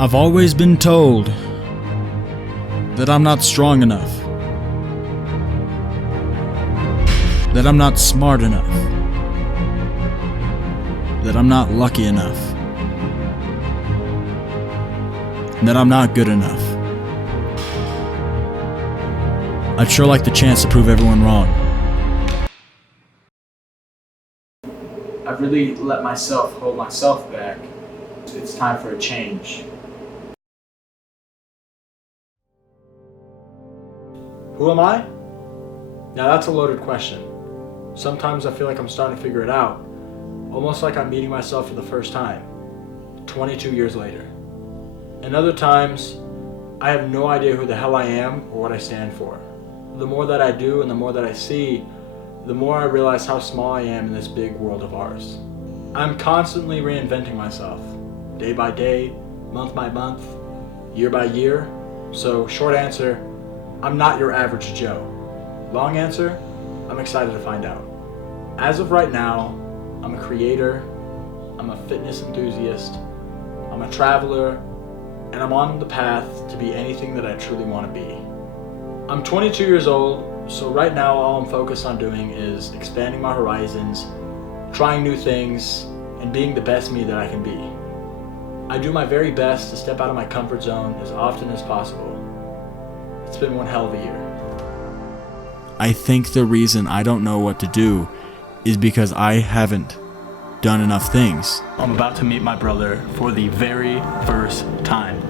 I've always been told that I'm not strong enough, that I'm not smart enough, that I'm not lucky enough, and that I'm not good enough. I'd sure like the chance to prove everyone wrong. I've really let myself hold myself back. It's time for a change. Who am I? Now that's a loaded question. Sometimes I feel like I'm starting to figure it out, almost like I'm meeting myself for the first time, 22 years later. And other times, I have no idea who the hell I am or what I stand for. The more that I do and the more that I see, the more I realize how small I am in this big world of ours. I'm constantly reinventing myself, day by day, month by month, year by year. So short answer, I'm not your average Joe. Long answer, I'm excited to find out. As of right now, I'm a creator, I'm a fitness enthusiast, I'm a traveler, and I'm on the path to be anything that I truly want to be. I'm 22 years old, so right now all I'm focused on doing is expanding my horizons, trying new things, and being the best me that I can be. I do my very best to step out of my comfort zone as often as possible. It's been one hell of a year. I think the reason I don't know what to do is because I haven't done enough things. I'm about to meet my brother for the very first time.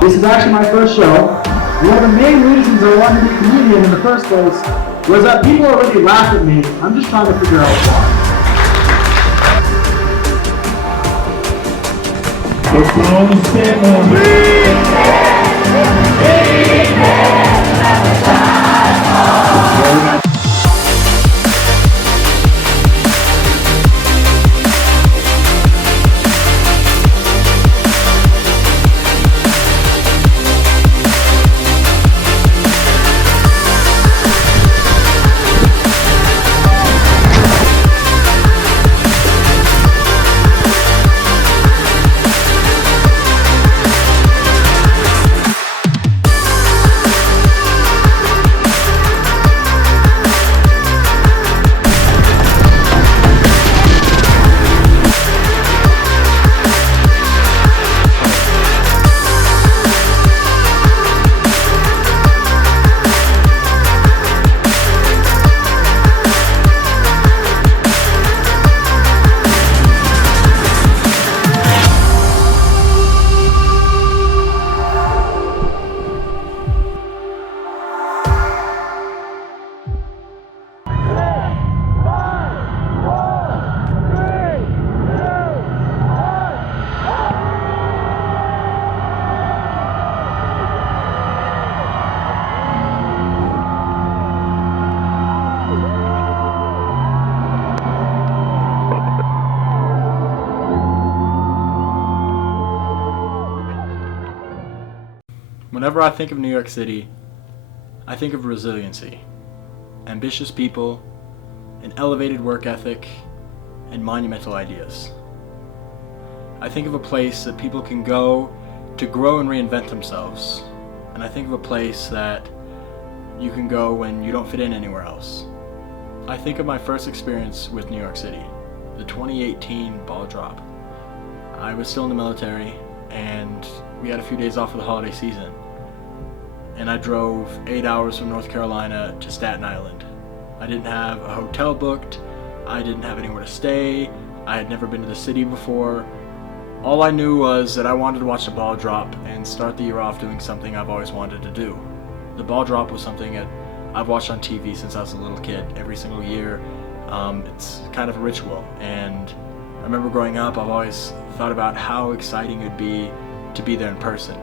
This is actually my first show. One of the main reasons I wanted to be a comedian in the first place was that people already laugh at me. I'm just trying to figure out why. Whenever I think of New York City, I think of resiliency, ambitious people, an elevated work ethic, and monumental ideas. I think of a place that people can go to grow and reinvent themselves, and I think of a place that you can go when you don't fit in anywhere else. I think of my first experience with New York City, the 2018 ball drop. I was still in the military, and we had a few days off for the holiday season. And I drove 8 hours from North Carolina to Staten Island. I didn't have a hotel booked, I didn't have anywhere to stay, I had never been to the city before. All I knew was that I wanted to watch the ball drop and start the year off doing something I've always wanted to do. The ball drop was something that I've watched on TV since I was a little kid. Every single year, it's kind of a ritual. And I remember growing up, I've always thought about how exciting it would be to be there in person.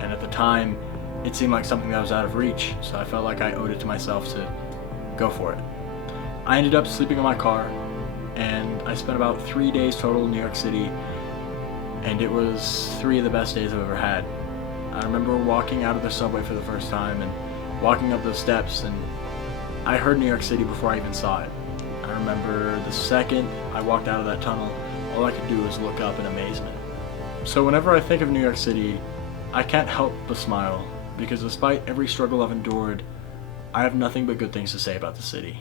And at the time, it seemed like something that was out of reach, so I felt like I owed it to myself to go for it. I ended up sleeping in my car, and I spent about 3 days total in New York City, and it was 3 of the best days I've ever had. I remember walking out of the subway for the first time and walking up those steps, and I heard New York City before I even saw it. I remember the second I walked out of that tunnel, all I could do was look up in amazement. So whenever I think of New York City, I can't help but smile, because despite every struggle I've endured, I have nothing but good things to say about the city.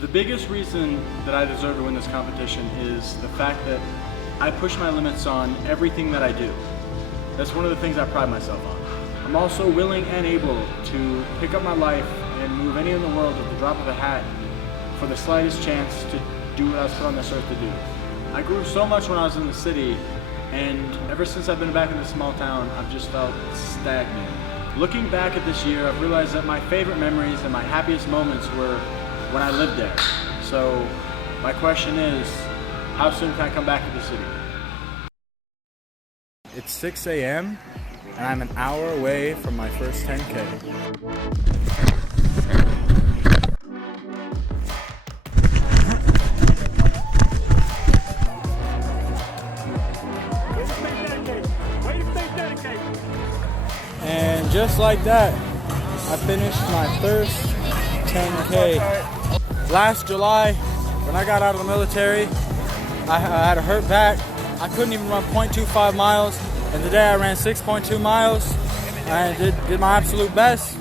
The biggest reason that I deserve to win this competition is the fact that I push my limits on everything that I do. That's one of the things I pride myself on. I'm also willing and able to pick up my life and move any in the world with the drop of a hat for the slightest chance to do what I was put on this earth to do. I grew so much when I was in the city, and ever since I've been back in this small town, I've just felt stagnant. Looking back at this year, I've realized that my favorite memories and my happiest moments were when I lived there. So my question is, how soon can I come back to the city? It's 6 a.m. and I'm an hour away from my first 10K. And just like that, I finished my first 10K. Last July, when I got out of the military, I had a hurt back. I couldn't even run 0.25 miles, and today I ran 6.2 miles. I did my absolute best.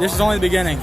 This is only the beginning.